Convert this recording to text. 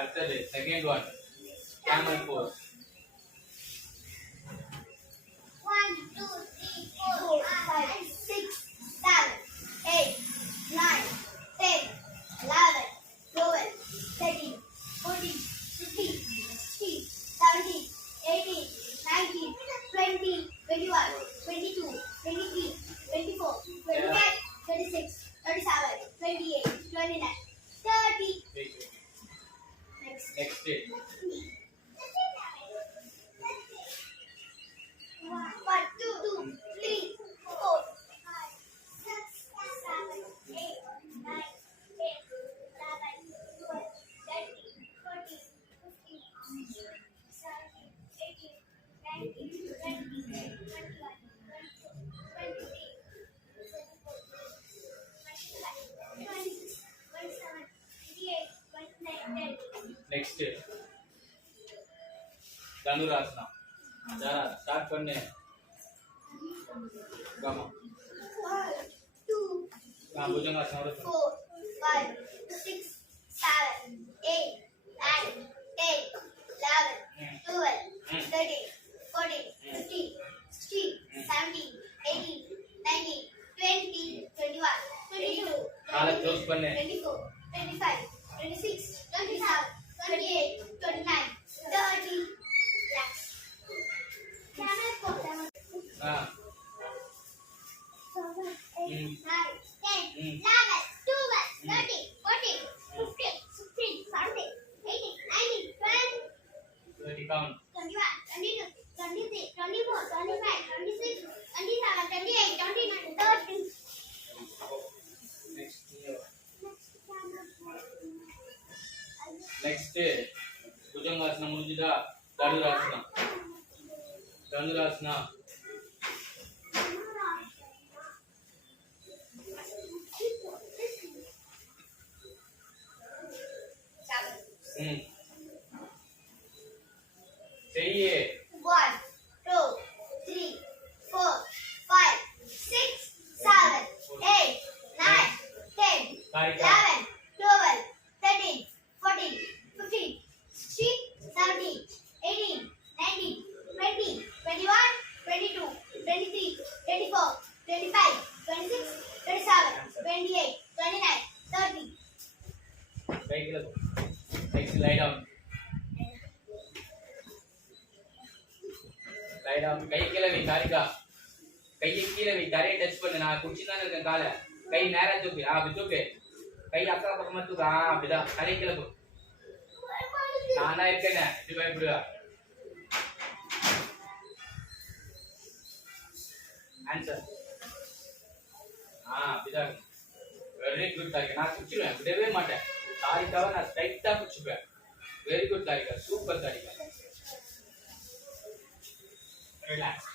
அடுத்தது second one camel Bose. 1 2 3 4 5 6 7 8 9 10 11 12 13 14 15 16 17 18 19 20 21 22 23 24 25 26 27 28 29 30. Next. 1 2 3 4 5 6 7 8 9 10 11 12 13 14 15 16 17 18 19 20 21 22 23 24 26 27 28 29 30. Next தனுராசனா. ஜாரா ஸ்டார்ட் பண்ணு. வாமா. 1 2 புஜங்காசனம் வர 4 5 6 7 8 9 10 11 12 13 14 15 16 17 18 19 20 21 22 காலை க்ளோஸ் பண்ணு. 24 25 26 27 28 29 30. Relax. Camera go. ஆ 7 8 9 10 11 12 13 14 15 16 17 18 19 20 30 count. 21 22 23 24 25 26 27 28 29 30. Next புஜங்காசனம் முடிஞ்சுதா? தனுராசனா. தனுராசனா. செய்யே. 1 2 3 4 5 6 7 8 9 10 காரிகா. 11 12 13 14 15 16 17 18 19 20 21 22 23 24 25 26 27 28 29 30. கை கீழ போ. Next lie down. Lie down. கை கீழ வை காரிகா. கையை கீழ வை, தரையை டச் பண்ணு. நான் குச்சி தானே இருக்கேன் காலை. கை நேரா தூக்கு. அப்படி தூக்கு. கை அக்கா பக்கமா தூக்கு. அப்படிதான். தரை கீழ போ. நானா இருக்கேனே. இது பயப்படுவா. ஆன்சர். அப்படிதான். Very good Tarika. நான் குச்சிடுவேன், விடவே மாட்டேன். தாரிகாவை நான் ஸ்ட்ரைட்டா குச்சிப்பேன். Very good Tarika. Super Tarika. ரிலாக்ஸ்.